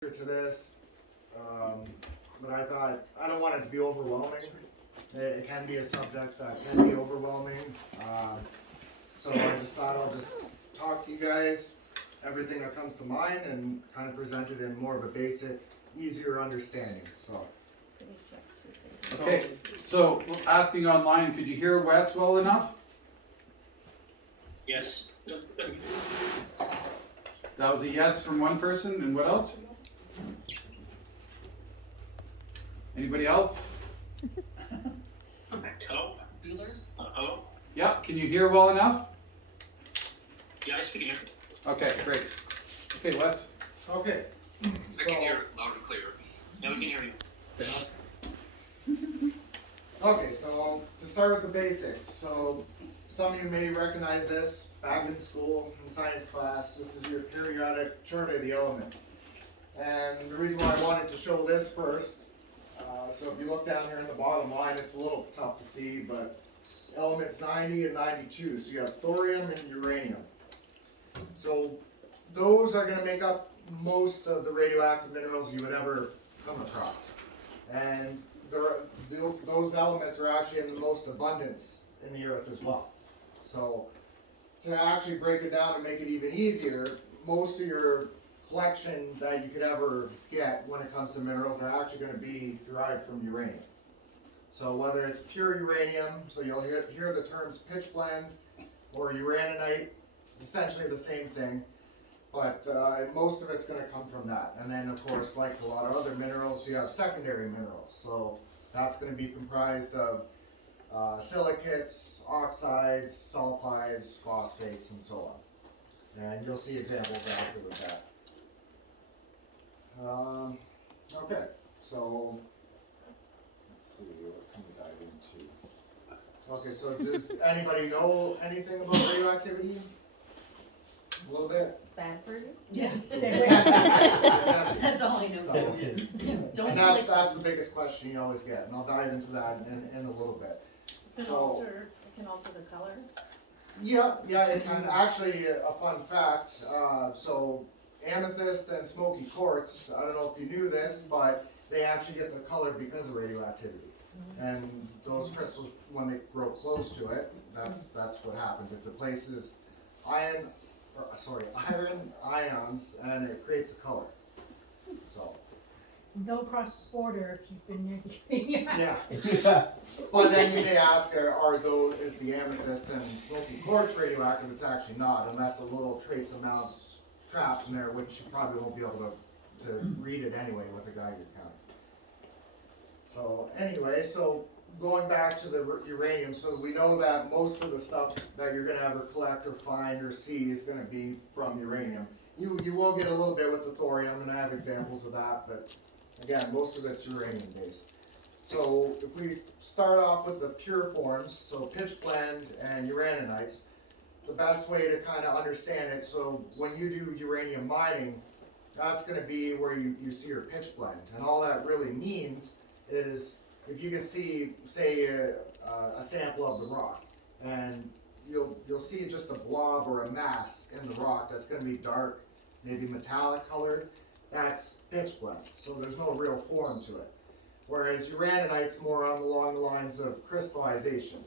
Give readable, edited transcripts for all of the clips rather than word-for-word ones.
To this, but I thought I don't want it to be overwhelming. It can be a subject that can be overwhelming, so I just thought I'll just talk to you guys everything that comes to mind and kind of present it in more of a basic, easier understanding. So. Okay, so asking online, could you hear Wes well enough? Yes. That was a yes from one person, and what else? Anybody else? Hello? Hello? Yeah, can you hear well enough? Yeah, I can hear. Okay, great. Okay, Wes. Okay. I can hear loud and clear. Yeah, we can hear you. Okay, so to start with the basics, so some of you may recognize this back in school in science class. This is your periodic chart of the elements. And the reason why I wanted to show this first, so if you look down here in the bottom line, it's a little tough to see, but elements 90 and 92. So you have thorium and uranium. So those are going to make up most of the radioactive minerals you would ever come across. And those elements are actually in the most abundance in the earth as well. So to actually break it down and make it even easier, most of your collection that you could ever get when it comes to minerals are actually going to be derived from uranium. So whether it's pure uranium, so you'll hear the terms pitch blende or uraninite, it's essentially the same thing, but most of it's going to come from that. And then of course, like a lot of other minerals, you have secondary minerals. So that's going to be comprised of silicates, oxides, sulfides, phosphates, and so on. And you'll see examples after with that. Okay, so let's see, what can we dive into? Okay, so does anybody know anything about radioactivity? A little bit? Bad for you? Yeah. Yeah. That's all I know. So, Don't and like that's the biggest question you always get, and I'll dive into that in a little bit. It can alter the color. Yeah, it can. Actually, a fun fact, so amethyst and smoky quartz, I don't know if you knew this, but they actually get the color because of radioactivity. And those crystals, when they grow close to it, that's what happens. It displaces iron ions, and it creates a color. So. Don't cross the border if you've been near the Yeah. But then you may ask, is the amethyst and smoky quartz radioactive? It's actually not, unless a little trace amounts trapped in there, which you probably won't be able to read it anyway with a Geiger counter. So anyway, so going back to the uranium, so we know that most of the stuff that you're going to ever collect or find or see is going to be from uranium. You will get a little bit with the thorium, and I have examples of that, but again, most of it's uranium based. So if we start off with the pure forms, so pitch blende and uraninites, the best way to kind of understand it, so when you do uranium mining, that's going to be where you see your pitch blende. And all that really means is if you can see, say, a sample of the rock, and you'll see just a blob or a mass in the rock that's going to be dark, maybe metallic colored. That's pitch blende, so there's no real form to it. Whereas uraninite's more along the lines of crystallization.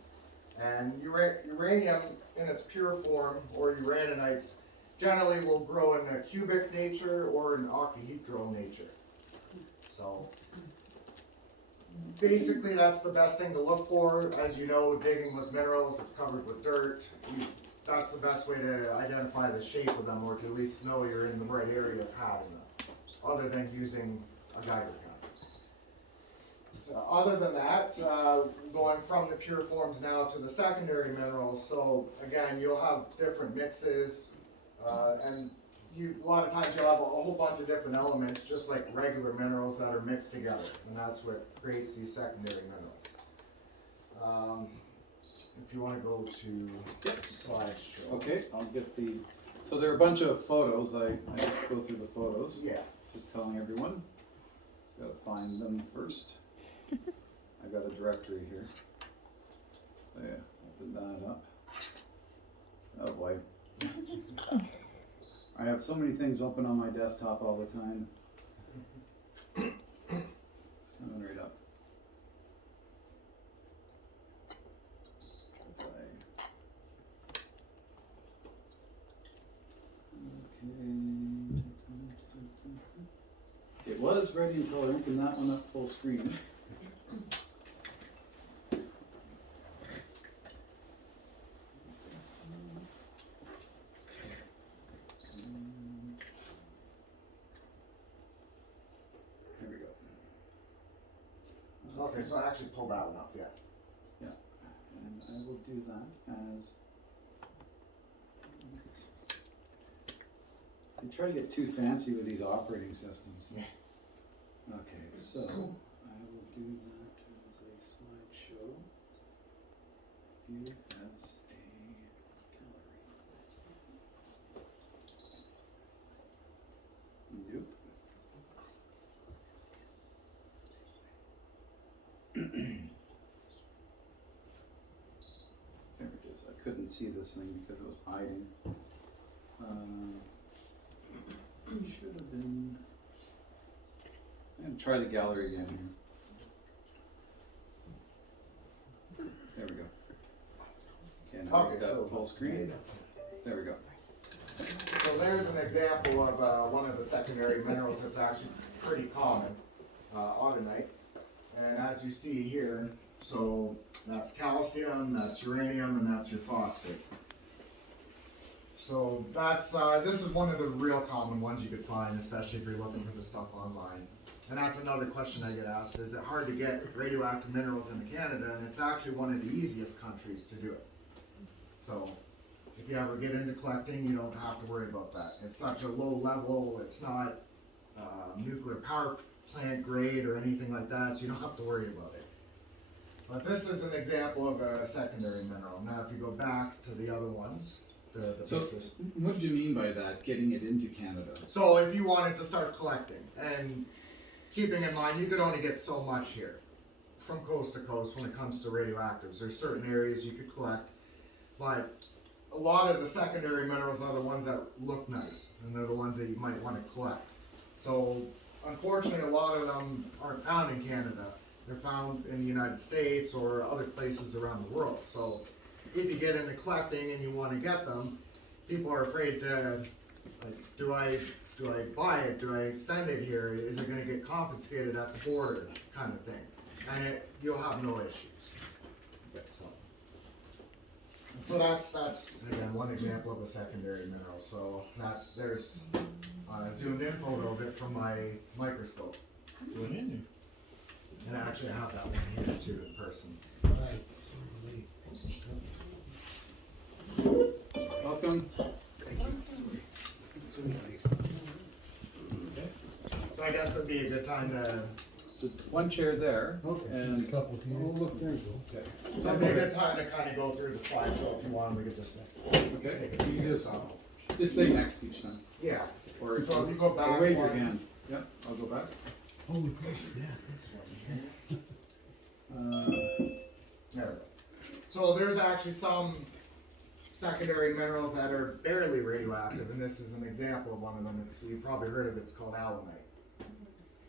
And uranium in its pure form, or uraninites, generally will grow in a cubic nature or an octahedral nature. So basically that's the best thing to look for. As you know, digging with minerals, it's covered with dirt. That's the best way to identify the shape of them, or to at least know you're in the right area of having them, other than using a Geiger counter. So other than that, going from the pure forms now to the secondary minerals, so again, you'll have different mixes, and a lot of times you'll have a whole bunch of different elements, just like regular minerals that are mixed together, and that's what creates these secondary minerals. If you want to go to slideshow. Okay, I'll get so there are a bunch of photos. I just go through the photos. Yeah. Just telling everyone. Just gotta find them first. I got a directory here. So yeah, open that up. Oh boy. I have so many things open on my desktop all the time. It was ready until I opened that one up full screen. There we go. Okay, so I actually pulled that one up, yeah. And I will do that as. You try to get too fancy with these operating systems. Yeah. Okay, so I will do that as a slideshow. Here as a gallery. Nope. There it is. I couldn't see this thing because it was hiding. Should have been. I'm gonna try the gallery again here. There we go. Okay, now Okay, we've got so- full screen. There we go. So there's an example of one of the secondary minerals that's actually pretty common, autunite. And as you see here, so that's calcium, that's uranium, and that's your phosphate. So that's, this is one of the real common ones you could find, especially if you're looking for the stuff online. And that's another question I get asked, is it hard to get radioactive minerals into Canada? And it's actually one of the easiest countries to do it. So if you ever get into collecting, you don't have to worry about that. It's such a low level, it's not nuclear power plant grade or anything like that, so you don't have to worry about it. But this is an example of a secondary mineral. Now if you go back to the other ones, the So, pictures. what did you mean by that? Getting it into Canada? So if you wanted to start collecting, and keeping in mind you could only get so much here from coast to coast when it comes to radioactives. There's certain areas you could collect, but a lot of the secondary minerals are the ones that look nice, and they're the ones that you might want to collect. So unfortunately, a lot of them aren't found in Canada. They're found in the United States or other places around the world. So if you get into collecting and you want to get them, people are afraid to, like, do I buy it? Do I send it here? Is it going to get confiscated at the border, kind of thing? And you'll have no issues. So that's again one example of a secondary mineral. So there's zoomed in photo of it from my microscope. And actually I have that one here too in person. Welcome. So I guess it'd be a good time to. So one chair there. Okay, And a couple here. Oh, look, there you go. It'd be a good time to kind of go through the slideshow if you want. We could just. okay, take a you few just minutes. just say next each time. Yeah. Or So if you go back or wave your one- hand. Yep, I'll go back. Holy crap, yeah, this one here. There we go. So there's actually some secondary minerals that are barely radioactive, and this is an example of one of them. So you've probably heard of it. It's called alunite.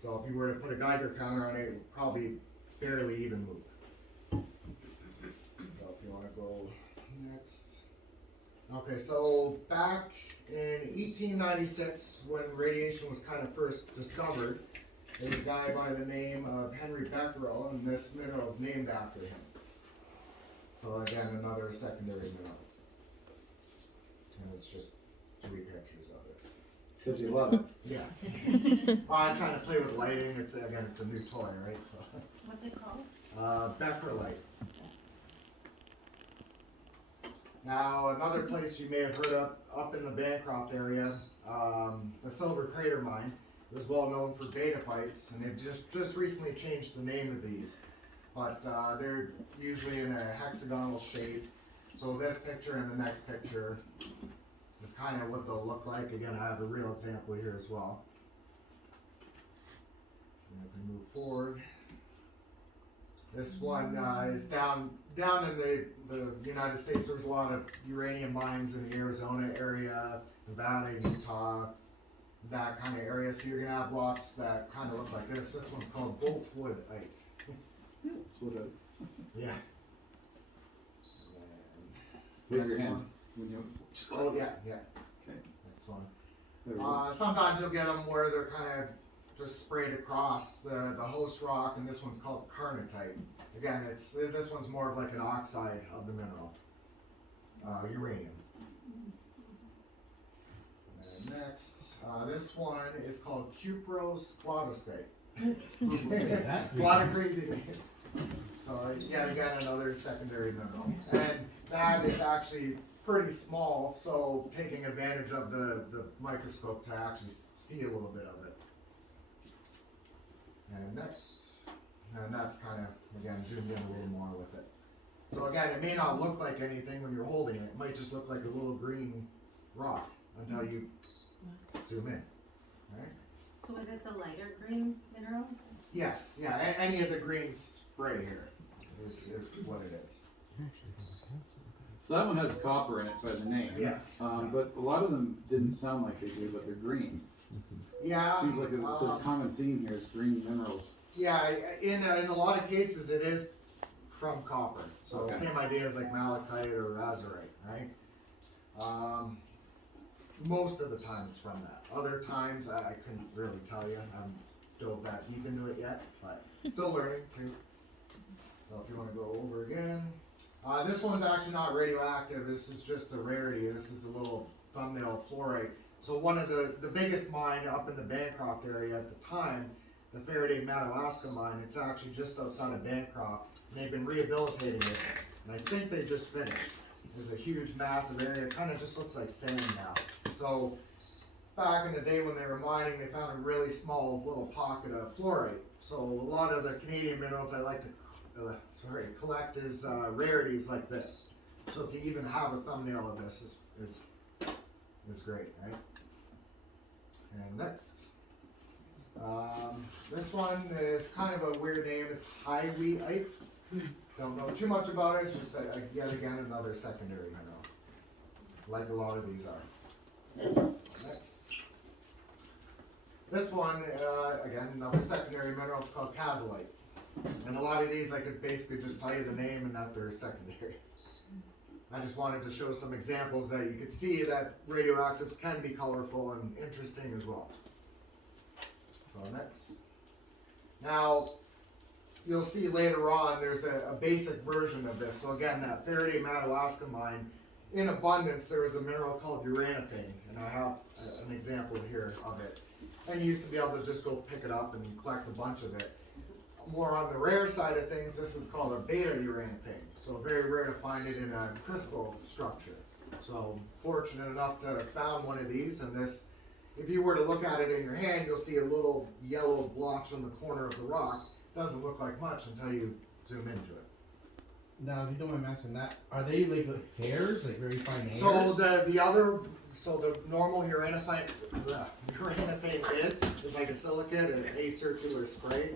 So if you were to put a Geiger counter on it, it would probably barely even move. So if you want to go next. Okay, so back in 1896, when radiation was kind of first discovered, there was a guy by the name of Henry Becquerel, and this mineral is named after him. So again, another secondary mineral. And it's just 3 pictures of it. Because you love it. Yeah. Well, I'm trying to play with lighting. It's a new toy, right? So, What's it called? Becquerelite. Now, another place you may have heard of, up in the Bancroft area, the Silver Crater Mine is well known for beta fights, and they've just recently changed the name of these. But they're usually in a hexagonal shape. So this picture and the next picture is kind of what they'll look like. Again, I have a real example here as well. And if we move forward, this one is down in the United States. There's a lot of uranium mines in the Arizona area, Nevada, Utah, that kind of area. So you're gonna have lots that kind of look like this. This one's called boltwoodite. That's what Yeah. wave your Next hand. one. When you just go Oh like yeah, this. yeah. Okay. Next one. There we go. Sometimes you'll get them where they're kind of just sprayed across the host rock, and this one's called carnotite. Again, this one's more of like an oxide of the mineral, uranium. And next, this one is called cuprous sclotostate. A lot of crazy names. So yeah, again, another secondary mineral. And that is actually pretty small, so taking advantage of the microscope to actually see a little bit of it. And next, and that's kind of, again, zoomed in a little more with it. So again, it may not look like anything when you're holding it. It might just look like a little green rock until you zoom in. Right? So is it the lighter green mineral? Yes, yeah, any of the green spray here is what it is. So that one has copper in it by the name. Yes. But a lot of them didn't sound like they do, but they're green. Yeah. Seems like it's a common theme here is green minerals. Yeah, in a lot of cases it is from copper. So Okay. same idea as like malachite or azurite, right? Most of the time it's from that. Other times I couldn't really tell you. I haven't dove that deep into it yet, but still learning too. So if you want to go over again. This one's actually not radioactive. This is just a rarity. This is a little thumbnail fluorite. So one of the biggest mine up in the Bancroft area at the time, the Faraday Madawaska mine, it's actually just outside of Bancroft, and they've been rehabilitating it, and I think they just finished. It's a huge, massive area. It kind of just looks like sand now. So back in the day when they were mining, they found a really small little pocket of fluorite. So a lot of the Canadian minerals I like to collect is rarities like this. So to even have a thumbnail of this is great, right? And next. This one is kind of a weird name. It's highweite. Don't know too much about it. It's just yet again another secondary mineral, like a lot of these are. Next. This one, again, another secondary mineral. It's called casolite. And a lot of these I could basically just tell you the name and that they're secondaries. I just wanted to show some examples that you could see that radioactives can be colorful and interesting as well. So next. Now, you'll see later on there's a basic version of this. So again, that Faraday Madawaska mine, in abundance there was a mineral called uranophane, and I have an example here of it. And you used to be able to just go pick it up and collect a bunch of it. More on the rare side of things, this is called a beta uranophane. So very rare to find it in a crystal structure. So fortunate enough to have found one of these, and this, if you were to look at it in your hand, you'll see a little yellow blotch on the corner of the rock. Doesn't look like much until you zoom into it. Now, if you don't mind me asking that, are they like hairs, like very fine hairs? So the normal uranophane is like a silicate and a circular spray,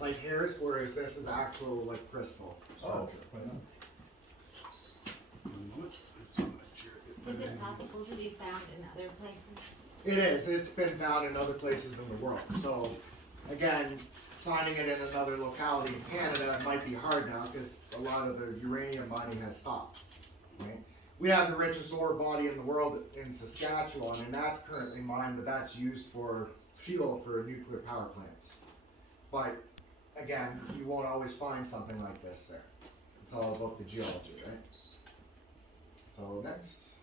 like hairs, whereas this is actual like crystal structure. Is it possible to be found in other places? It is. It's been found in other places in the world. So, again, finding it in another locality in Canada might be hard now because a lot of the uranium mining has stopped. Right? We have the richest ore body in the world in Saskatchewan, and that's currently mined, but that's used for fuel for nuclear power plants. But again, you won't always find something like this there. It's all about the geology, right? So next,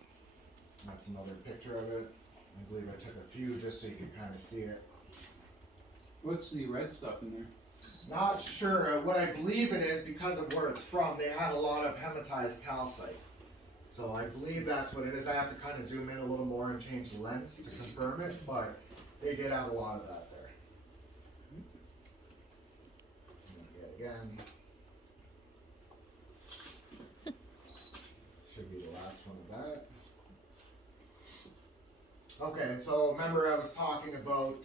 that's another picture of it. I believe I took a few just so you can kind of see it. What's the red stuff in there? Not sure. What I believe it is, because of where it's from, they had a lot of hematized calcite. So I believe that's what it is. I have to kind of zoom in a little more and change the lens to confirm it, but they did have a lot of that there. Again. Should be the last one of that. Okay, so remember I was talking about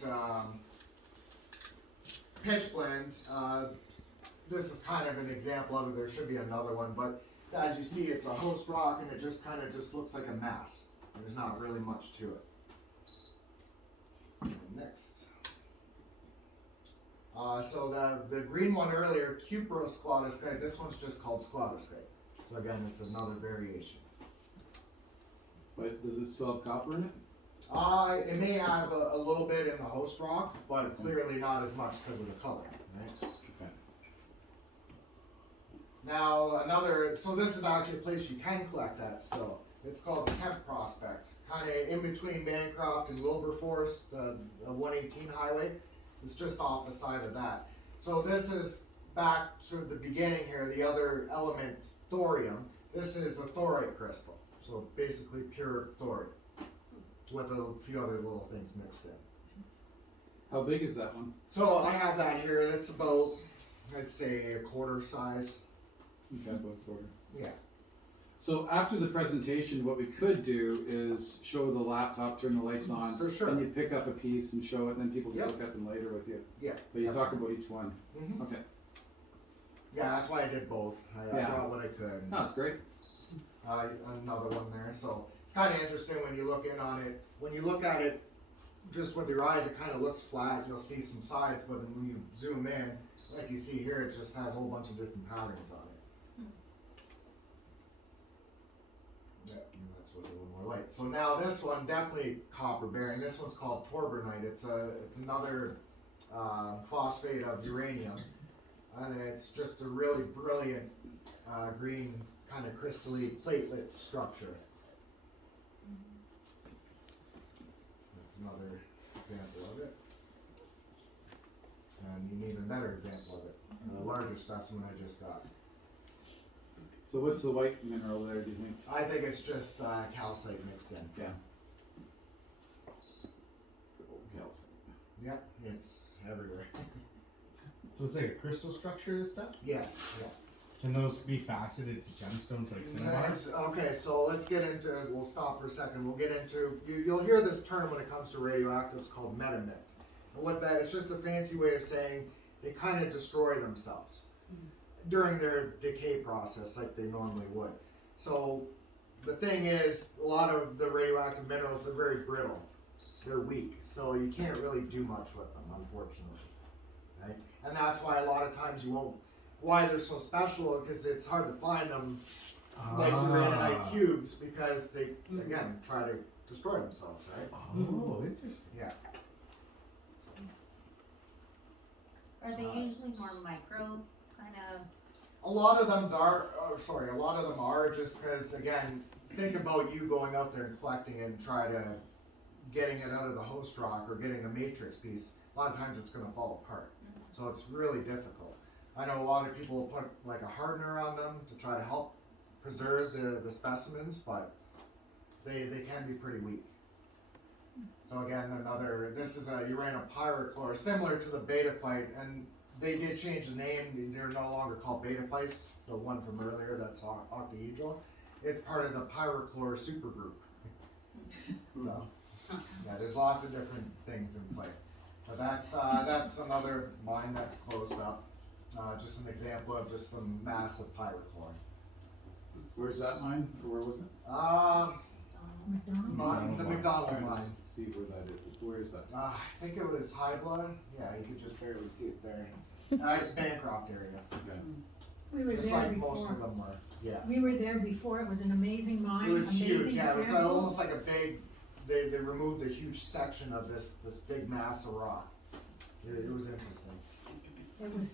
pitch blende. This is kind of an example of it. There should be another one, but as you see, it's a host rock and it just kind of just looks like a mass. There's not really much to it. Next. So the green one earlier, cuprous sclotoscite, this one's just called sclotoscite. So again, it's another variation. But does it still have copper in it? It may have a little bit in the host rock, but clearly not as much because of the color, right? Okay. Now, so this is actually a place you can collect that still. It's called the Kemp Prospect, kind of in between Bancroft and Wilberforce, the 118 highway. It's just off the side of that. So this is back to the beginning here, the other element, thorium. This is a thorite crystal, so basically pure thorium, with a few other little things mixed in. How big is that one? So I have that here, it's about, I'd say, a quarter size. Okay, about a quarter. Yeah. So after the presentation, what we could do is show the laptop, turn the lights on. For sure. And you pick up a piece and show it, and then people can Yep. look at them later with you. Yeah. But you talk about each one. Mhm. Okay. Yeah, that's why I did both. I Yeah. brought what I could. No, that's great. Another one there. So it's kind of interesting when you look in on it. When you look at it just with your eyes, it kind of looks flat. You'll see some sides, but then when you zoom in, like you see here, it just has a whole bunch of different patterns on it. Yeah, and that's with a little more light. So now this one, definitely copper bearing. This one's called torbornite. It's another phosphate of uranium, and it's just a really brilliant green kind of crystally platelet structure. That's another example of it. And you need another example of it. The larger specimen I just got. So what's the white mineral there, do you think? I think it's just calcite mixed in. Yeah. Good old calcium. Yep, it's everywhere. So it's like a crystal structure, this stuff? Yes, yeah. Can those be faceted to gemstones like cinnabar? Okay, so let's get into, we'll stop for a second. We'll get into, you'll hear this term when it comes to radioactives called metamit. And what that, it's just a fancy way of saying they kind of destroy themselves during their decay process like they normally would. So the thing is, a lot of the radioactive minerals, they're very brittle. They're weak, so you can't really do much with them, unfortunately. Right? And that's why a lot of times you won't, why they're so special, because it's hard to find them like uraninite cubes, because they, again, try to destroy themselves, right? Oh, interesting. Yeah. Are they usually more micro, kind of? A lot of them are just because, again, think about you going out there and collecting it and try to getting it out of the host rock or getting a matrix piece. A lot of times it's going to fall apart. So it's really difficult. I know a lot of people put like a hardener on them to try to help preserve the specimens, but they can be pretty weak. So again, this is a uranium pyrochlore, similar to the beta phyte, and they did change the name. They're no longer called beta phytes, the one from earlier that's octahedral. It's part of the pyrochlore supergroup. So, yeah, there's lots of different things in play. But that's another mine that's closed up. Just an example of just some massive pyrochlore. Where's that mine, or where was it? McDonald's? The McDonald Trying to mine. see where that is. Where is that? I think it was High Blood. Yeah, you could just barely see it there. Bancroft area. Okay. We were Just there like most before. of them were. Yeah. We were there before. It was an amazing mine. It was huge. amazing Yeah, it was samples. almost like a big. They removed a huge section of this big mass of rock. It was interesting. It was,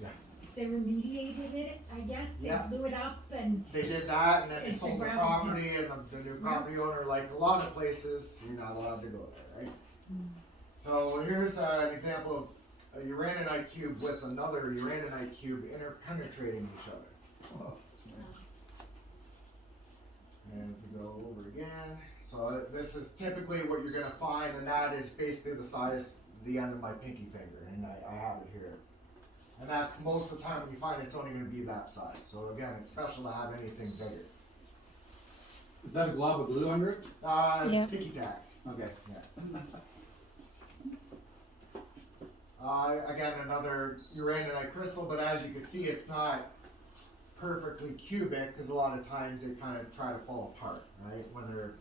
Yeah. they remediated it, I guess. They Yeah. blew it up and They did that, and then they It's sold the ground, property, and the new property owner, like a lot of places, you're not allowed to go there, right? So here's an example of a uraninite cube with another uraninite cube interpenetrating each other. Oh. And if we go over again, so this is typically what you're gonna find, and that is basically the size, the end of my pinky finger, and I have it here. And that's most of the time when you find it's only gonna be that size. So again, it's special to have anything bigger. Is that a glob of glue under it? Yeah. Sticky tack. Okay. Again, another uraninite crystal, but as you can see, it's not perfectly cubic, because a lot of times they kind of try to fall apart, right? When they're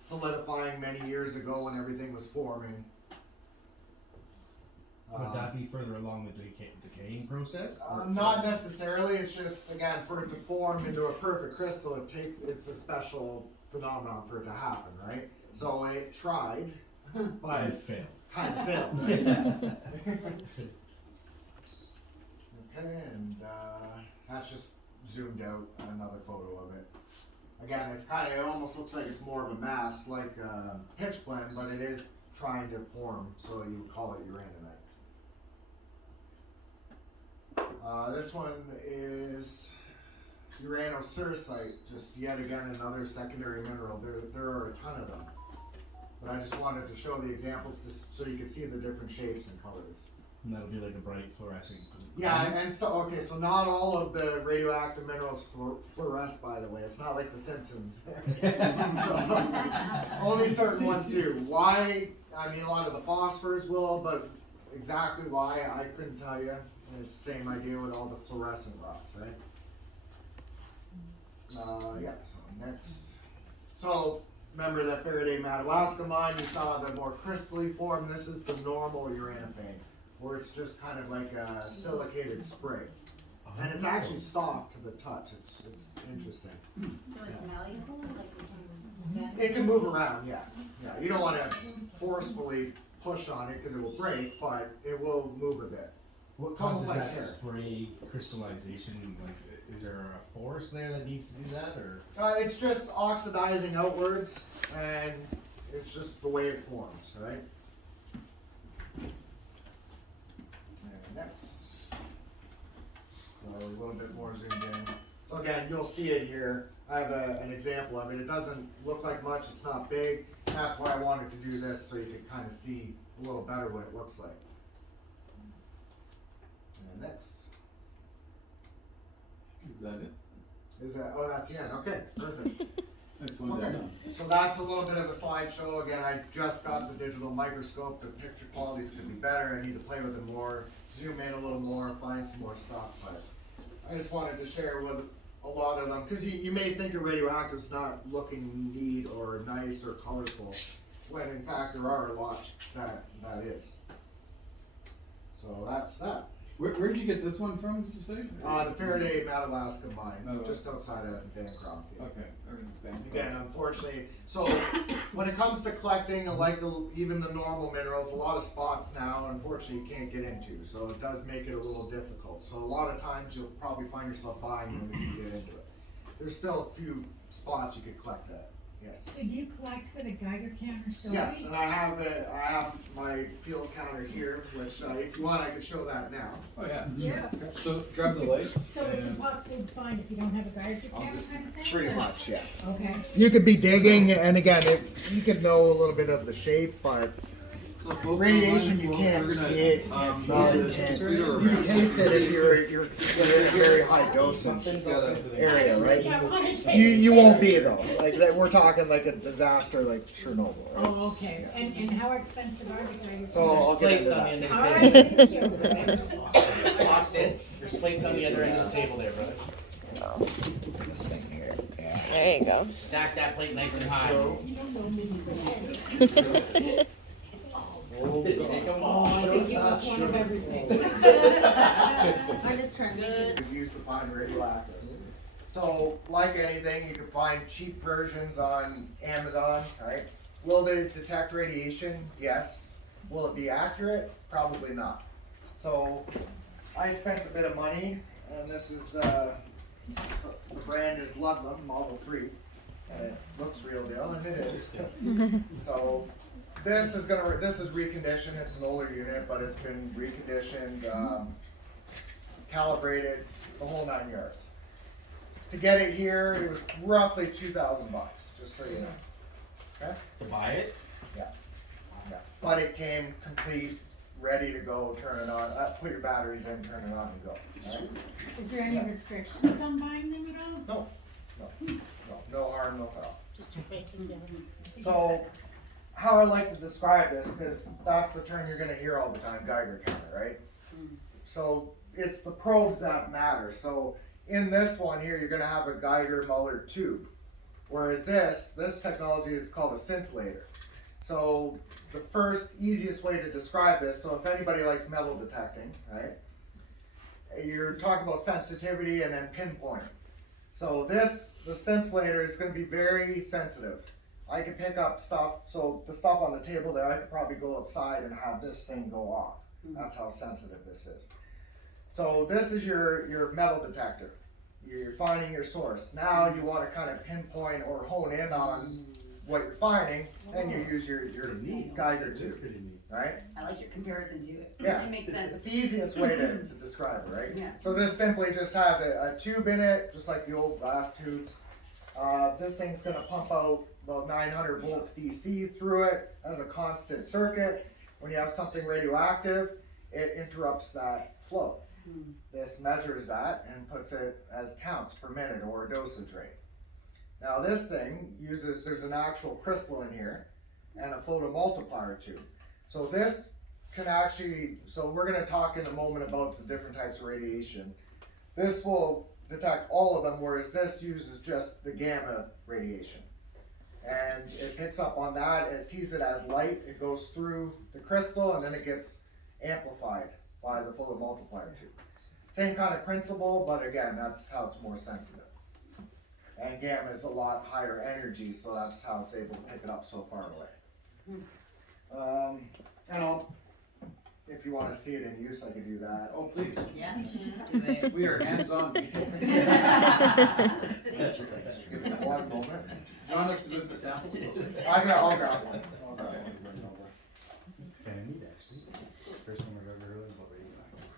solidifying many years ago when everything was forming. Would that be further along the decaying process? Not necessarily. It's just, again, for it to form into a perfect crystal, it's a special phenomenon for it to happen, right? So it tried, I but failed. kind of failed, right? Okay, and that's just zoomed out another photo of it. Again, it's kind of, it almost looks like it's more of a mass, like pitch blende, but it is trying to form, so you would call it uraninite. This one is uranosursite, just yet again another secondary mineral. There are a ton of them, but I just wanted to show the examples just so you can see the different shapes and colors. And that'll be like a bright fluorescent. Yeah, and so, okay, so not all of the radioactive minerals fluoresce, by the way. It's not like The Simpsons. Only certain ones do. Why? I mean, a lot of the phosphors will, but exactly why, I couldn't tell you. And it's the same idea with all the fluorescent rocks, right? Yeah, so next. So, remember that Faraday Madawaska mine, you saw the more crystally form. This is the normal uranophane, where it's just kind of like a silicated spray. And it's actually soft to the touch. It's interesting. So it's malleable, like we can bend? It can move around, yeah. Yeah, you don't want to forcefully push on it because it will break, but it will move a bit. What It's almost causes like that hair. spray crystallization? Like, is there a force there that needs to do that, or? It's just oxidizing outwards, and it's just the way it forms, right? And next. So a little bit more zoomed in. So again, you'll see it here. I have an example of it. It doesn't look like much, it's not big. That's why I wanted to do this, so you can kind of see a little better what it looks like. And next. Is that it? Is that, oh, that's the end, okay, perfect. Next one Okay, down. so that's a little bit of a slideshow. Again, I just got the digital microscope. The picture qualities could be better. I need to play with it more, zoom in a little more, find some more stuff. But I just wanted to share with a lot of them, because you may think a radioactive's not looking neat or nice or colorful, when in fact there are a lot that is. So that's that. Where did you get this one from, did you say? The Faraday Madawaska mine, Madawaska. just outside of Bancroft. Yeah. Okay, everything's bang. Again, unfortunately, so when it comes to collecting, like even the normal minerals, a lot of spots now, unfortunately, you can't get into. So it does make it a little difficult. So a lot of times you'll probably find yourself buying them if you get into it. There's still a few spots you could collect at. Yes. So do you collect with a Geiger counter still? Yes, and I have my field counter here, which if you want, I could show that now. Oh, yeah. Yeah. So grab the lights. So it's and- impossible to find if you don't have a Geiger I'll counter just- kind of thing? Pretty much, yeah. Okay. You could be digging, and again, you could know a little bit of the shape, but So folks radiation, online, you we're can't gonna, see it. It's not. You can taste it if you're in a very high dosage area, right? Yeah, I wanna taste You it. won't be though. Like we're talking like a disaster like Chernobyl. Right? Oh, okay. And how expensive are the Geiger So I'll get Plates into on the that. end of All the right, table. thank you. Lost it. There's plates on the other end of the table there, brother. This thing here. Yeah. There you go. Stack that plate nice and high. Take 'em all. Oh, they give us one of everything. I'm just trying to. You use to find radioactives. So, like anything, you can find cheap versions on Amazon, right? Will they detect radiation? Yes. Will it be accurate? Probably not. So, I spent a bit of money, and this is, the brand is Ludlam Model 3, and it looks real deal, and it is. So, this is reconditioned, it's an older unit, but it's been reconditioned, calibrated, the whole 9 yards. To get it here, it was roughly $2,000, just so you know. Okay? To buy it? Yeah. But it came complete, ready to go, turn it on, put your batteries in, turn it on and go. Alright? Is there any restrictions on buying them at all? No harm, no foul. So, how I like to describe this, because that's the term you're gonna hear all the time, Geiger counter, right? So, it's the probes that matter. So, in this one here, you're gonna have a Geiger Muller tube. Whereas this technology is called a scintillator. So, the first easiest way to describe this, so if anybody likes metal detecting, right? You're talking about sensitivity and then pinpointing. So the scintillator is gonna be very sensitive. I could pick up stuff, so the stuff on the table there, I could probably go outside and have this thing go off. That's how sensitive this is. So this is your metal detector. You're finding your source. Now you want to kind of pinpoint or hone in on what you're finding, and you use your Geiger tube, right? I like your comparison to it. Yeah. It makes sense. It's the easiest way to describe it, right? Yeah. So this simply just has a tube in it, just like the old glass tubes. This thing's gonna pump out about 900 volts DC through it as a constant circuit. When you have something radioactive, it interrupts that flow. This measures that and puts it as counts per minute or dosage rate. Now this thing uses, there's an actual crystal in here and a photomultiplier tube. So this can actually, so we're gonna talk in a moment about the different types of radiation. This will detect all of them, whereas this uses just the gamma radiation. And it picks up on that, it sees it as light, it goes through the crystal and then it gets amplified by the photomultiplier tube. Same kind of principle, but again, that's how it's more sensitive. And gamma is a lot higher energy, so that's how it's able to pick it up so far away. And if you want to see it in use, I could do that. Oh, please. Yeah. Do it. We are hands-on people. This is true. Give me one moment. John has to do the samples. I'll grab one. I'll grab one. Bring it over. It's kind of neat, actually. First time I've ever heard about radioactive.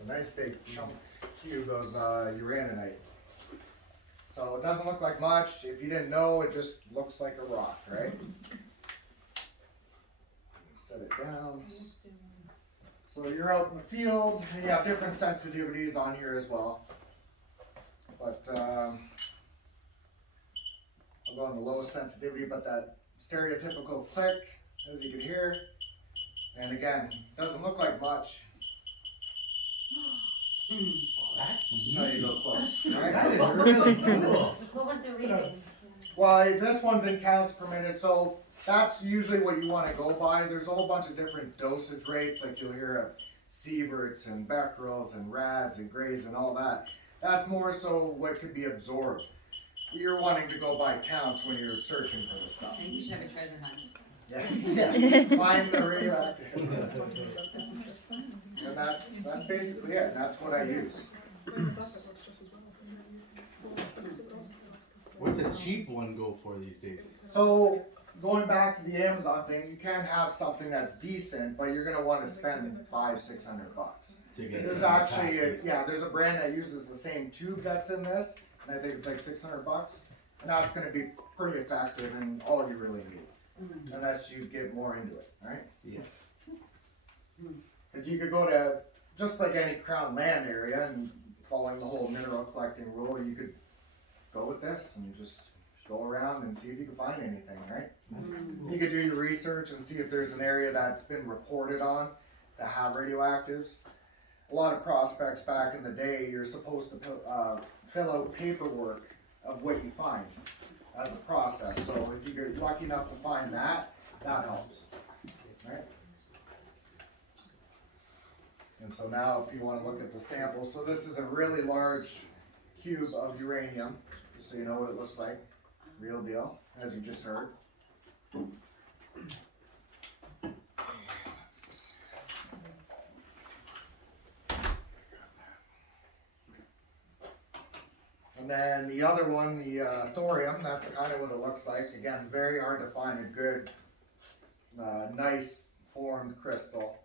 A nice big chunk cube of uraninite. So it doesn't look like much. If you didn't know, it just looks like a rock, right? Set it down. So you're out in the field, and you have different sensitivities on here as well. But I'll go on the lowest sensitivity, but that stereotypical click, as you can hear. And again, doesn't look like much Well, that's neat. until you go close. Right? That is really cool. What was the reading? Well, this one's in counts per minute, so that's usually what you want to go by. There's a whole bunch of different dosage rates, like you'll hear of sieverts and becquerels and rads and grays and all that. That's more so what could be absorbed. You're wanting to go by counts when you're searching for this stuff. I think we should have a treasure hunt. Yeah. Find the radioactive. And that's basically it. And that's what I use. What's a cheap one go for these days? So going back to the Amazon thing, you can have something that's decent, but you're gonna want to spend $500-600. To get There's some actually taxes? there's a brand that uses the same tube that's in this, and I think it's like $600, and that's gonna be pretty effective and all you really need, unless you get more into it, right? Yeah. Because you could go to just like any crown land area and following the whole mineral collecting rule, you could go with this and just go around and see if you can find anything, right? You could do your research and see if there's an area that's been reported on that have radioactives. A lot of prospects back in the day, you're supposed to fill out paperwork of what you find as a process. So if you get lucky enough to find that, that helps, right? And so now if you want to look at the sample, so this is a really large cube of uranium, just so you know what it looks like. Real deal, as you just heard. And then the other one, the thorium, that's kind of what it looks like. Again, very hard to find a good, nice formed crystal,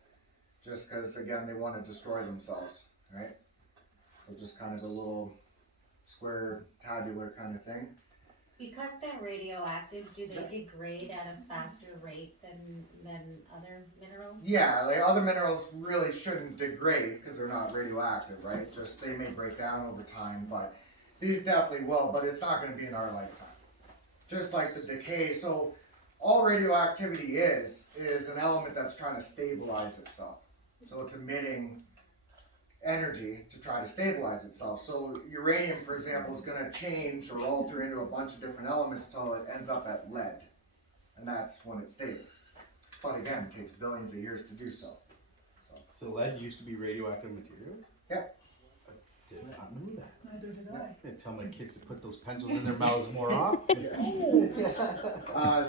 just because, again, they want to destroy themselves, right? So just kind of a little square tabular kind of thing. Because they're radioactive, do they degrade at a faster rate than other minerals? Yeah, like other minerals really shouldn't degrade because they're not radioactive, right? Just they may break down over time, but these definitely will, but it's not going to be in our lifetime. Just like the decay. So all radioactivity is an element that's trying to stabilize itself. So it's emitting energy to try to stabilize itself. So uranium, for example, is going to change or alter into a bunch of different elements till it ends up at lead. And that's when it's stable. But again, it takes billions of years to do so. So lead used to be radioactive material? Yep. I knew that. Neither did I. I tell my kids to put those pencils in their mouths more often.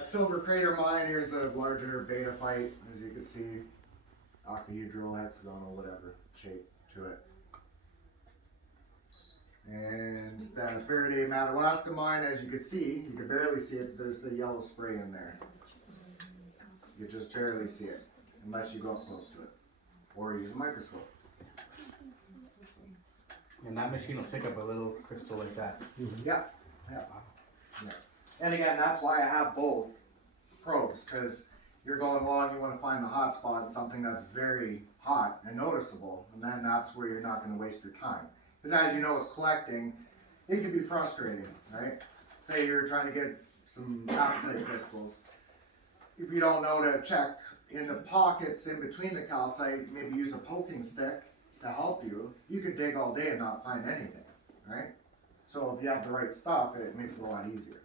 Silver Crater Mine, here's a larger beta fight, as you can see. Octahedral, hexagonal, whatever shape to it. And then Faraday Madawaska Mine, as you can see, you can barely see it, there's the yellow spray in there. You just barely see it, unless you go up close to it. Or use a microscope. And that machine will pick up a little crystal like that. Yeah, yeah. And again, that's why I have both probes, because you're going along, you want to find the hot spot, something that's very hot and noticeable, and then that's where you're not going to waste your time. Because as you know, with collecting, it can be frustrating, right? Say you're trying to get some apatite crystals. If you don't know to check in the pockets in between the calcite, maybe use a poking stick to help you, you could dig all day and not find anything, right? So if you have the right stuff, it makes it a lot easier.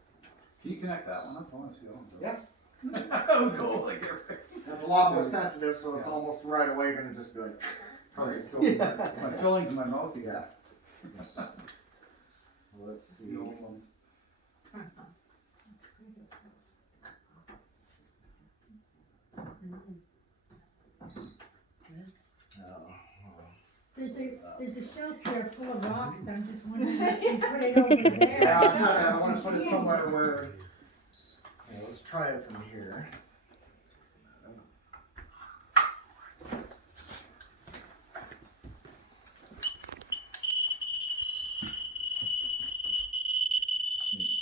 Can you connect that one up? I want to see that one. Yeah. Oh, cool. Like That's a lot more sensitive, so it's almost right away going to just be like, Probably let's go from there. my fillings in my mouth again. Yeah. Let's see. The old ones. There's a shelf here full of rocks, I'm just wondering if you put it over there. Yeah, I want to put it somewhere where. Yeah, let's try it from here.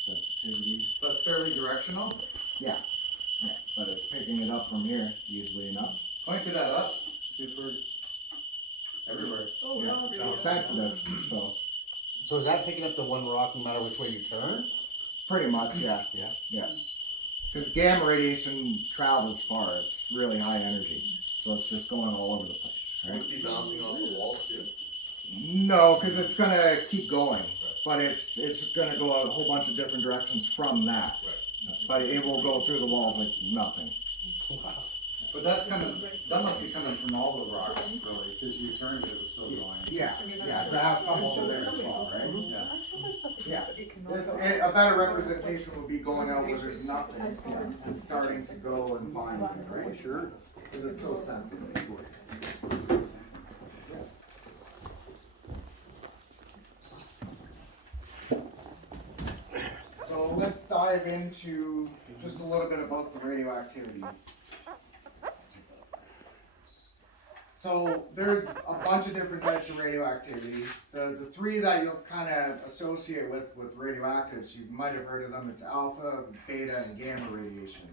Sensitivity. So that's fairly directional. Yeah, but it's picking it up from here easily enough. Point it at us. See if we're everywhere. Oh, Yeah, well, it's sensitive, so So is that picking up the one rock no matter which way you turn? pretty much, yeah. Yeah. Because gamma radiation travels far. It's really high energy, so it's just going all over the place, right? Would it be bouncing off the walls too? No, because it's gonna keep going, but it's gonna go out a whole bunch of different directions from that. Right. But it will go through the walls like nothing. Wow. But that's that must be coming from all the rocks, really, because you turned it was still going. Yeah, to have some over there as well, right? Yeah. Yeah. A better representation would be going out where there's nothing and starting to go and find it, right? Sure. Because it's so sensitive. So let's dive into just a little bit about the radioactivity. So there's a bunch of different types of radioactivity. The three that you'll kind of associate with radioactives, you might have heard of them. It's alpha, beta, and gamma radiation.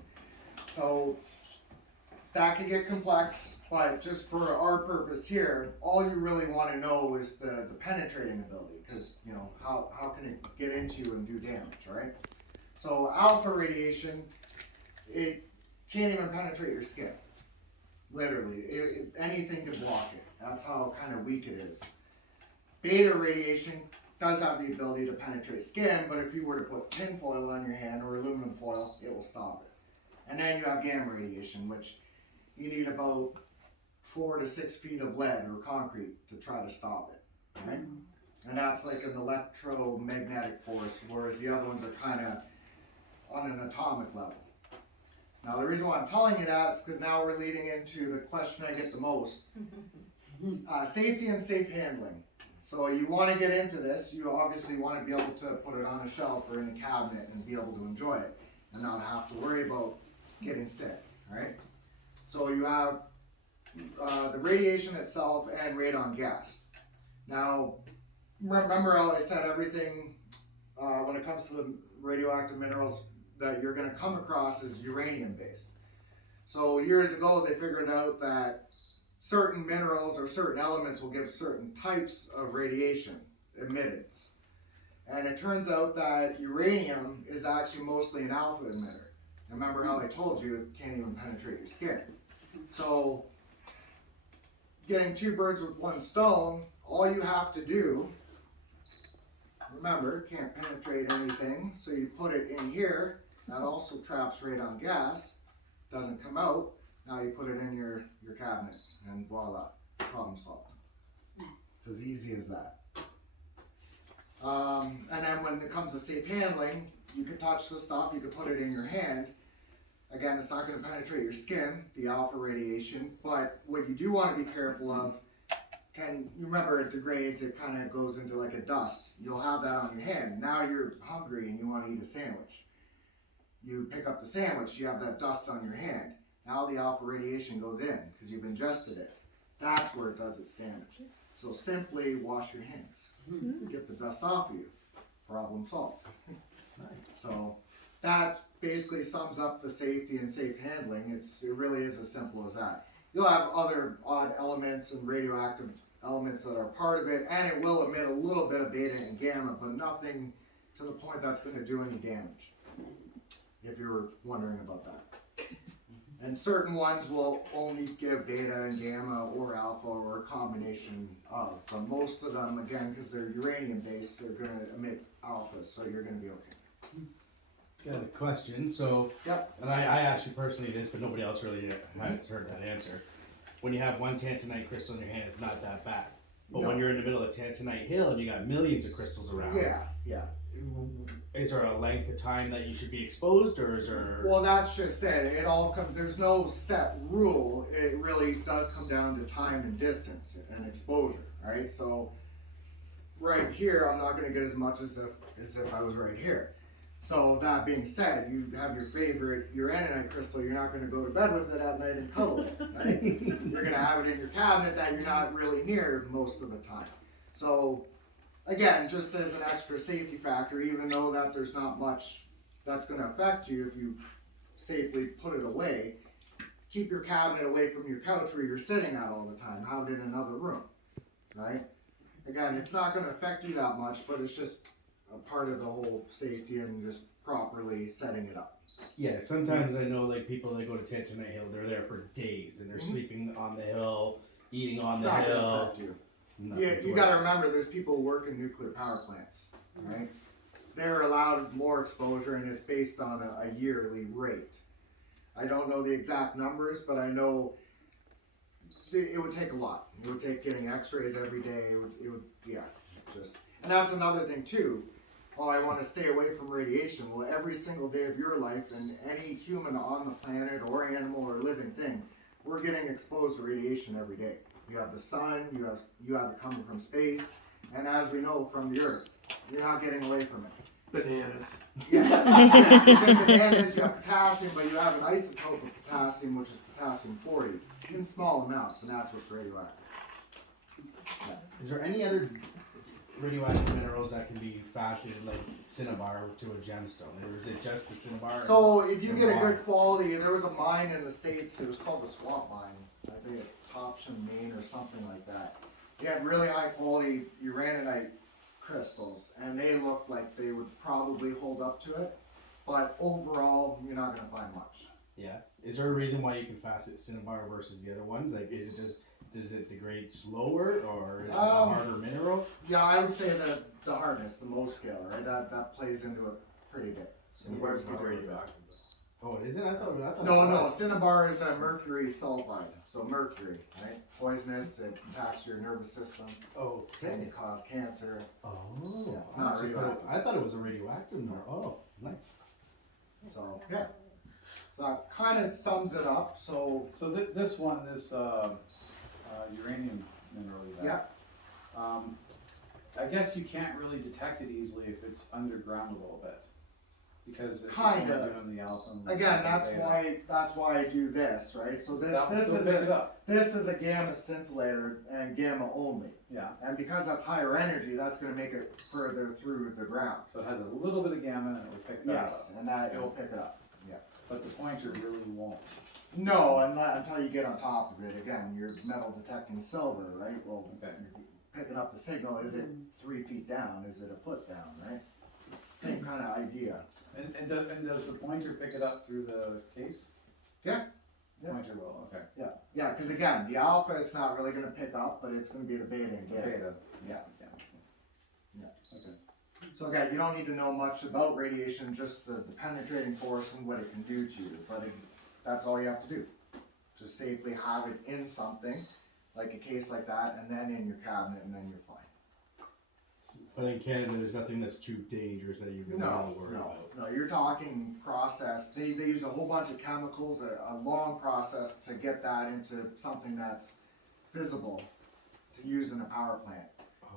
So that can get complex, but just for our purpose here, all you really want to know is the penetrating ability, because you know how can it get into you and do damage, right? So alpha radiation, it can't even penetrate your skin. Literally, anything can block it. That's how kind of weak it is. Beta radiation does have the ability to penetrate skin, but if you were to put tin foil on your hand or aluminum foil, it will stop it. And then you have gamma radiation, which you need about 4 to 6 feet of lead or concrete to try to stop it, right? And that's like an electromagnetic force, whereas the other ones are kind of on an atomic level. Now the reason why I'm telling you that is because now we're leading into the question I get the most. Safety and safe handling. So you want to get into this, you obviously want to be able to put it on a shelf or in a cabinet and be able to enjoy it and not have to worry about getting sick, right? So you have the radiation itself and radon gas. Now, remember how I said everything when it comes to the radioactive minerals that you're going to come across is uranium based. So years ago they figured out that certain minerals or certain elements will give certain types of radiation emitted. And it turns out that uranium is actually mostly an alpha emitter. Remember how I told you it can't even penetrate your skin. So getting two birds with one stone, all you have to do, remember, can't penetrate anything, so you put it in here. That also traps radon gas, doesn't come out. Now you put it in your cabinet and voila, problem solved. It's as easy as that. And then when it comes to safe handling, you can touch the stuff, you can put it in your hand. Again, it's not going to penetrate your skin, the alpha radiation, but what you do want to be careful of, you remember it degrades, it kind of goes into like a dust. You'll have that on your hand. Now you're hungry and you want to eat a sandwich. You pick up the sandwich, you have that dust on your hand. Now the alpha radiation goes in because you've ingested it. That's where it does its damage. So simply wash your hands. Get the dust off of you. Problem solved. So that basically sums up the safety and safe handling. It really is as simple as that. You'll have other odd elements and radioactive elements that are part of it, and it will emit a little bit of beta and gamma, but nothing to the point that's going to do any damage, if you were wondering about that. And certain ones will only give beta and gamma or alpha or a combination of, but most of them, again, because they're uranium based, they're going to emit alpha, so you're going to be okay. Got a question. So, Yep. and I asked you personally this, but nobody else really has heard that answer. When you have one tanzanite crystal in your hand, it's not that bad. But No. when you're in the middle of Tanzanite Hill and you got millions of crystals around, Yeah. is there a length of time that you should be exposed, or is there? Well, that's just it. It all comes. There's no set rule. It really does come down to time and distance and exposure. All right. So right here, I'm not going to get as much as if I was right here. So that being said, you have your favorite uraninite crystal. You're not going to go to bed with it at night and cuddle it. Right? You're going to have it in your cabinet that you're not really near most of the time. So again, just as an extra safety factor, even though that there's not much that's going to affect you if you safely put it away, keep your cabinet away from your couch where you're sitting at all the time. Have it in another room, right? Again, it's not going to affect you that much, but it's just a part of the whole safety and just properly setting it up. Yeah, sometimes I know like people that go to Tanzanite Hill, they're there for days and they're sleeping on the hill, eating on the Not going to hill. affect you. Nothing Yeah, to you worry got to about. remember, there's people who work in nuclear power plants, right? They're allowed more exposure, and it's based on a yearly rate. I don't know the exact numbers, but I know it would take a lot. It would take getting X-rays every day. It would, yeah, just. And that's another thing too. Oh, I want to stay away from radiation. Well, every single day of your life, and any human on the planet or animal or living thing, we're getting exposed to radiation every day. You have the sun, you have it coming from space, and as we know from the earth, you're not getting away from it. Bananas. Yes. It's in bananas, you have potassium, but you have an isotope of potassium, which is potassium 40, in small amounts, and that's what's radioactive. Is there any other radioactive minerals that can be faceted like cinnabar to a gemstone, or is it just the cinnabar? So if you and get a water? good quality, there was a mine in the States, it was called the Swamp Mine. I think it's Topsham, Maine or something like that. They had really high quality uraninite crystals, and they looked like they would probably hold up to it, but overall, you're not going to find much. Yeah. Is there a reason why you can facet cinnabar versus the other ones? Like, is it just, does it degrade slower, or is it a harder mineral? Yeah, I would say the hardness, the low scale, right? That plays into it pretty big. Cinnabar's not radioactive. Oh, it isn't? I thought it No, was. cinnabar is a mercury sulfide. So mercury, right? Poisonous, it attacks your nervous system, Oh, can cause cancer. Oh. Yeah, it's not radioactive. I thought it was a radioactive mineral. Oh, nice. So, yeah. So that kind of sums it up. So, This one, this uranium mineral you yeah. have, I guess you can't really detect it easily if it's underground a little bit. Because it's only Kinda. doing the alpha and Again, the that's beta. why I do this, right? So That will this still is pick it up. this is a gamma scintillator and gamma only. Yeah. And because that's higher energy, that's going to make it further through the ground. So it has a little bit of gamma and it will pick that Yes, up. and that it'll pick it up. Yeah. But the pointer really won't. No, until you get on top of it. Again, you're metal detecting silver, right? Well, Okay. you're picking up the signal. Is it 3 feet down? Is it a foot down? Right? Same kind of idea. And does the pointer pick it up through the case? Yeah. Yeah. Pointer will, okay. Yeah, because again, the alpha it's not really going to pick up, but it's going to be the beta and gamma. Beta. Yeah. Yeah. Okay. So again, you don't need to know much about radiation, just the penetrating force and what it can do to you. But that's all you have to do. Just safely have it in something, like a case like that, and then in your cabinet, and then you're fine. But in Canada, there's nothing that's too dangerous that you really No, want to worry about. no, you're talking process. They use a whole bunch of chemicals, a long process to get that into something that's visible to use in a power plant.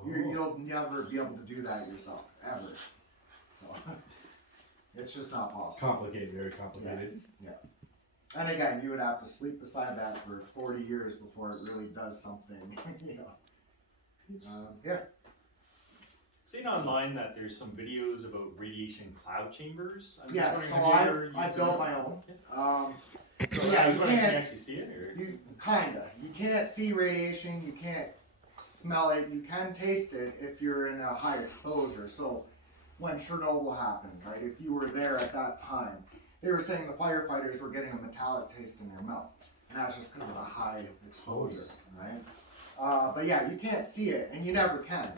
You'll never be able to do that yourself, ever. So, it's just not possible. Complicated, very complicated. And again, you would have to sleep beside that for 40 years before it really does something, you know. Yeah. Seen online that there's some videos about radiation cloud chambers. I'm Yes, just so wondering, have you ever I used built them? my own. So Yeah, I was you wondering, can you can't, actually see it, or? you can't see radiation, you can't smell it, you can taste it if you're in a high exposure. So when Chernobyl happened, right, if you were there at that time, they were saying the firefighters were getting a metallic taste in their mouth. And that's just because of the high exposure, right? But yeah, you can't see it, and you never can.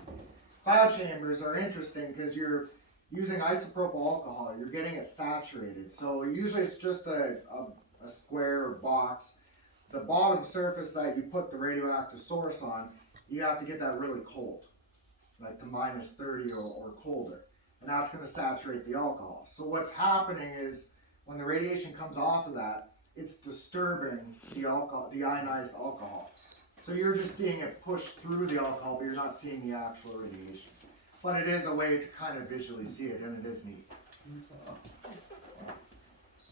Cloud chambers are interesting because you're using isopropyl alcohol, you're getting it saturated. So usually it's just a square or box. The bottom surface that you put the radioactive source on, you have to get that really cold, like to minus 30 or colder. And that's going to saturate the alcohol. So what's happening is when the radiation comes off of that, it's disturbing the alcohol, the ionized alcohol. So you're just seeing it push through the alcohol, but you're not seeing the actual radiation. But it is a way to kind of visually see it, and it is neat.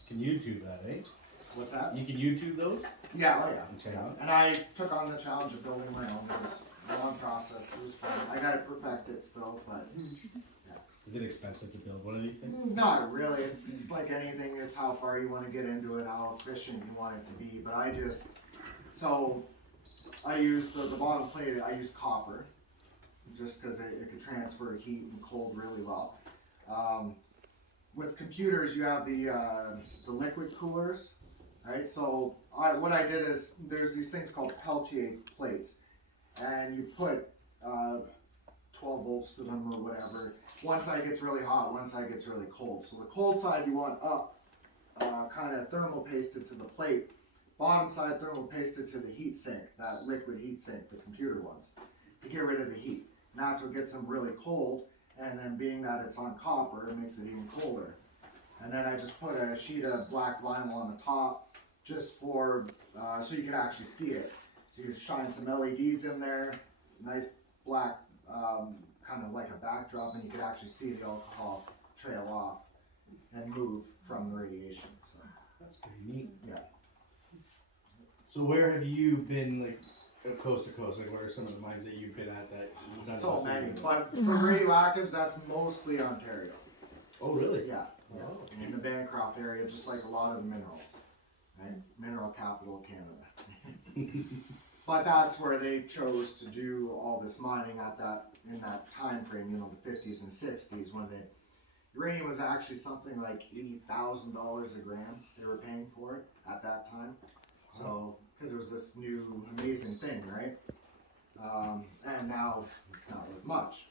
Can YouTube that, eh? What's that? You can YouTube those? Yeah, oh yeah. And check out. And I took on the challenge of building my own. It was a long process. It was fun. I got to perfect it still, but Is it expensive to build one of these things? not really. It's like anything. It's how far you want to get into it, how efficient you want it to be. But I used the bottom plate. I used copper, just because it could transfer heat and cold really well. With computers, you have the liquid coolers, right? So what I did is there's these things called Peltier plates, and you put 12 volts to them or whatever. One side gets really hot, one side gets really cold. So the cold side you want up, kind of thermal pasted to the plate. Bottom side thermal pasted to the heat sink, that liquid heat sink, the computer ones, to get rid of the heat. And that's what gets them really cold. And then being that it's on copper, it makes it even colder. And then I just put a sheet of black vinyl on the top, just for so you can actually see it. So you shine some LEDs in there, nice black, kind of like a backdrop, and you can actually see the alcohol trail off and move from the radiation. So That's pretty neat. yeah. So where have you been, like, coast to coast? Like, what are some of the mines that you've been at that none of So us many, know? but for radioactives, that's mostly Ontario. Oh, really? Yeah, in the Bancroft area, just like a lot of the minerals, right? Mineral capital of Canada. But that's where they chose to do all this mining in that time frame, you know, the 50s and 60s, when the uranium was actually something like $80,000 a gram they were paying for it at that time. So, because it was this new amazing thing, right? And now it's not worth much.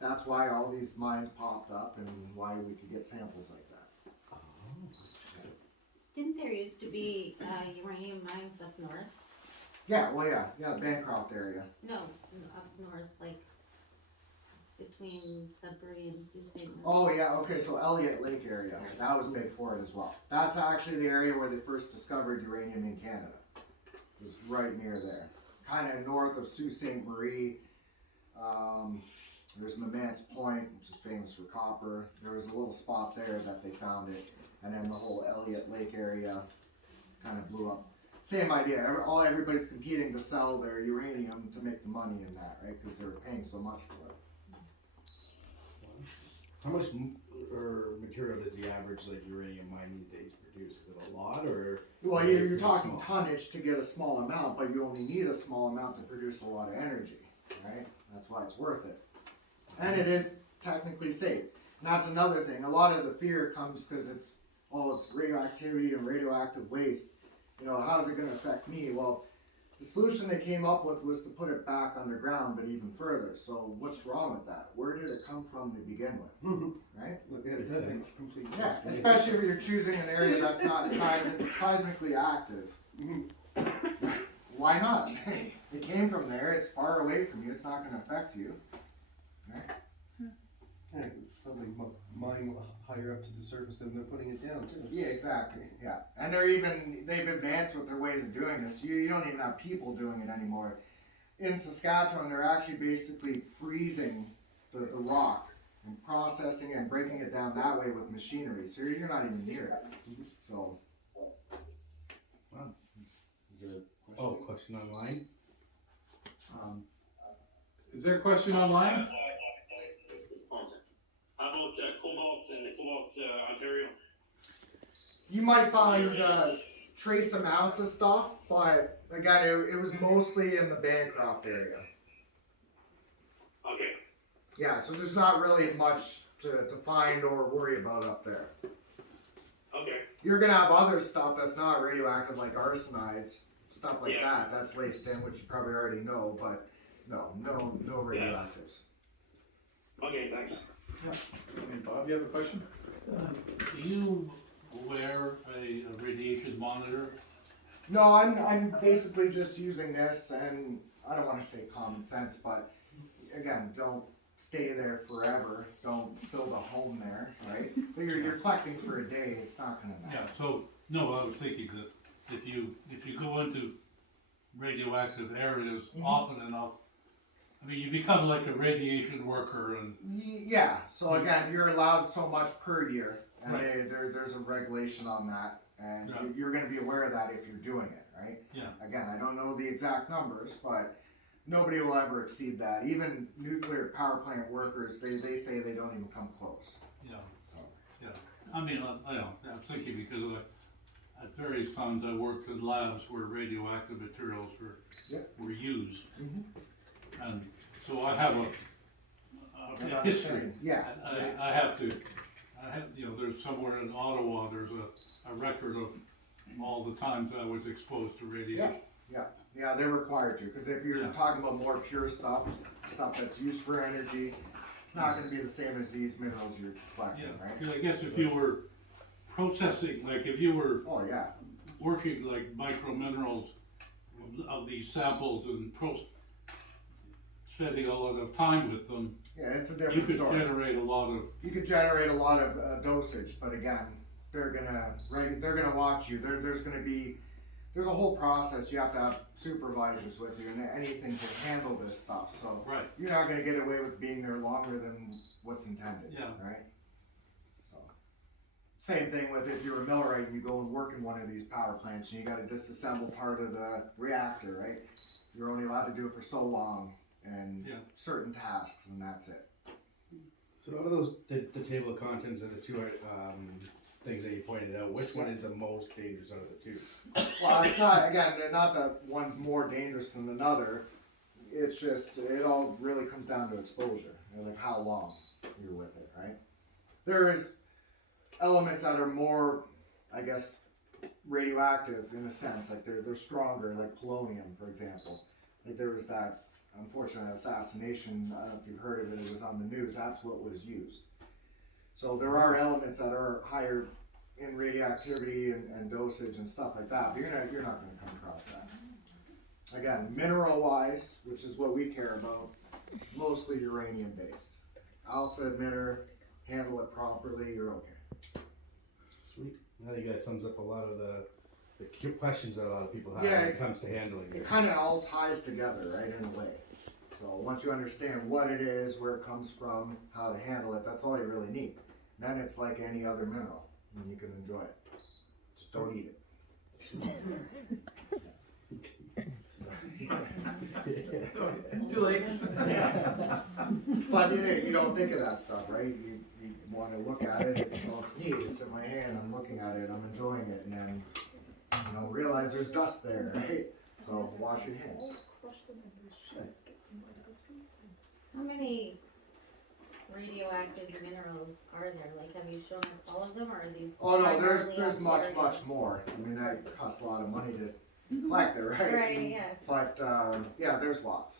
That's why all these mines popped up and why we could get samples like that. Didn't there used to be uranium mines up north? Yeah, well, yeah, Bancroft area. No, up north, like between Sudbury and Sault Ste. Marie. Oh, yeah, okay, so Elliott Lake area, that was made for it as well. That's actually the area where they first discovered uranium in Canada. It was right near there. Kind of north of Sault Ste. Marie. There's Mamant's Point, which is famous for copper. There was a little spot there that they found it, and then the whole Elliott Lake area kind of blew up. Same idea. Everybody's competing to sell their uranium to make the money in that, right? Because they were paying so much for it. How much material does the average, like, uranium mine these days produce? Is it a lot, or? Well, you're talking tonnage to get a small amount, but you only need a small amount to produce a lot of energy, right? That's why it's worth it. And it is technically safe. And that's another thing. A lot of the fear comes because it's radioactivity and radioactive waste. You know, how's it going to affect me? Well, the solution they came up with was to put it back underground, but even further. So what's wrong with that? Where did it come from to begin with, right? That makes complete sense. Yeah, especially if you're choosing an area that's not seismically active. Why not? It came from there. It's far away from you. It's not going to affect you. Yeah, probably mine higher up to the surface than they're putting it down too. Yeah, exactly, yeah. And they've advanced with their ways of doing this. You don't even have people doing it anymore. In Saskatchewan, they're actually basically freezing the rock and processing it and breaking it down that way with machinery. So you're not even near it. So. Wow. Is there a question? Oh, question online? Is there a question online? How about cobalt and cobalt, Ontario? You might find trace amounts of stuff, but again, it was mostly in the Bancroft area. Okay. Yeah, so there's not really much to find or worry about up there. Okay. You're gonna have other stuff that's not radioactive, like arsenides, stuff like Yeah. that's laced in, which you probably already know, but no radioactives. Okay, thanks. And Bob, you have a question? Do you wear a radiation monitor? No, I'm basically just using this, and I don't want to say common sense, but again, don't stay there forever. Don't build a home there, right? But you're collecting for a day. It's not gonna matter. Yeah, so, no, I was thinking that if you go into radioactive areas often enough, I mean, you become like a radiation worker and. Yeah. So again, you're allowed so much per year, and Right. there's a regulation on that, and Yeah. you're going to be aware of that if you're doing it, right? Yeah. Again, I don't know the exact numbers, but nobody will ever exceed that. Even nuclear power plant workers, they say they don't even come close. Yeah, So. yeah. I mean, I'm thinking because at various times I worked in labs where radioactive materials were used. Mhm. And so I have a history. Yeah. I have, there's somewhere in Ottawa, there's a record of all the times I was exposed to radiation. Yeah, they're required to, because if you're Yeah. talking about more pure stuff that's used for energy, it's not going to be the same as these minerals you're collecting, Yeah, right? 'cause I guess if you were processing, like if you were Oh yeah. working like micro minerals of these samples and spending a lot of time with them, Yeah, it's a you different could story. generate a lot of. You could generate a lot of dosage, but again, they're gonna watch you. There's a whole process. You have to have supervisors with you and anything to handle this stuff. So Right. you're not gonna get away with being there longer than what's intended. Yeah. Right. So same thing with if you're a millwright and you go and work in one of these power plants and you got to disassemble part of the reactor, right? You're only allowed to do it for so long and certain tasks, and that's it. So out of those, the table of contents and the two things that you pointed out, which one is the most dangerous out of the two? Well, it's not, again, they're not that one's more dangerous than another. It's just, it all really comes down to exposure and like how long you're with it, right? There's elements that are more, I guess, radioactive in a sense, like they're stronger, like polonium, for example. Like there was that unfortunate assassination, I don't know if you've heard of it, it was on the news, that's what was used. So there are elements that are higher in radioactivity and dosage and stuff like that, but you're not going to come across that. Again, mineral wise, which is what we care about, mostly uranium based. Alpha emitter, handle it properly, you're okay. Sweet. I think that sums up a lot of the questions that a lot of people have Yeah, when it comes to handling It this. kind of all ties together, right, in a way. So once you understand what it is, where it comes from, how to handle it, that's all you really need. Then it's like any other mineral, and you can enjoy it. Just don't eat it. Too late. But you don't think of that stuff, right? You want to look at it, it's neat, it's in my hand, I'm looking at it, I'm enjoying it, and then, realize there's dust there, right? So wash your hands. How many radioactive minerals are there? Like, have you shown us all of them, or are these? Oh no, primarily there's much Ontario? more. I mean, that costs a lot of money to collect it, right? Right, yeah. But yeah, there's lots.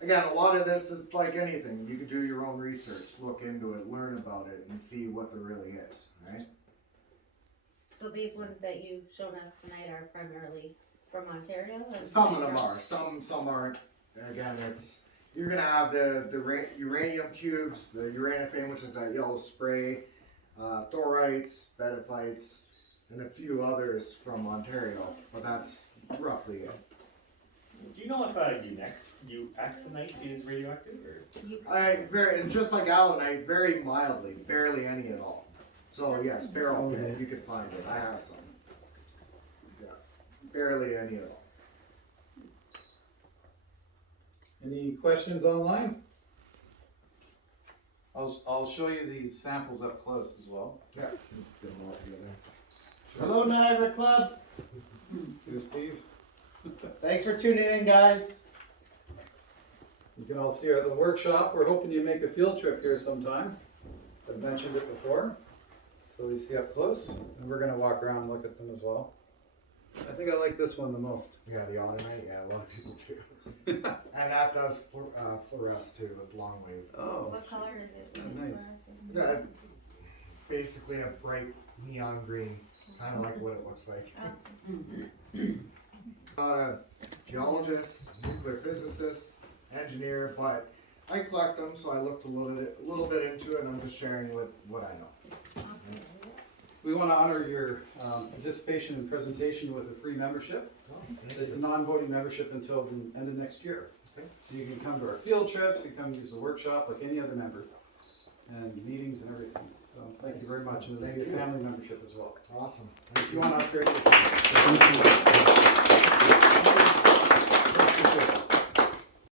Again, a lot of this is like anything. You can do your own research, look into it, learn about it, and see what there really is, right? So these ones that you've shown us tonight are primarily from Ontario? Or Some of them are. Some aren't. Again, you're gonna have the uranium cubes, the uranofane, which is that yellow spray, thorites, betaphites, and a few others from Ontario, but that's roughly it. Do you know if euxenite is radioactive or? It's just like allanite, very mildly, barely any at all. So yes, barrel pit, you can find it. I have some. Yeah, barely any at all. Any questions online? I'll show you these samples up close as well. Yeah, let's get them all together. Hello, Niagara Club. Here's Steve. Thanks for tuning in, guys. You can all see her at the workshop. We're hoping you make a field trip here sometime. I've mentioned it before. So we see up close, and we're gonna walk around and look at them as well. I think I like this one the most. Yeah, the Automite, yeah, a lot of people do. And that does fluoresce too, with long wave. Oh, What color is it? nice. Basically a bright neon green, kind of like what it looks like. Not a geologist, nuclear physicist, engineer, but I collect them, so I looked a little bit into it, and I'm just sharing what I know. We want to honor your participation and presentation with a free membership. It's a non-voting membership until the end of next year. Okay. So you can come to our field trips, you can come use the workshop like any other member, and meetings and everything. So thank you very much, and it'll be a family membership as well. Awesome. If you want to upgrade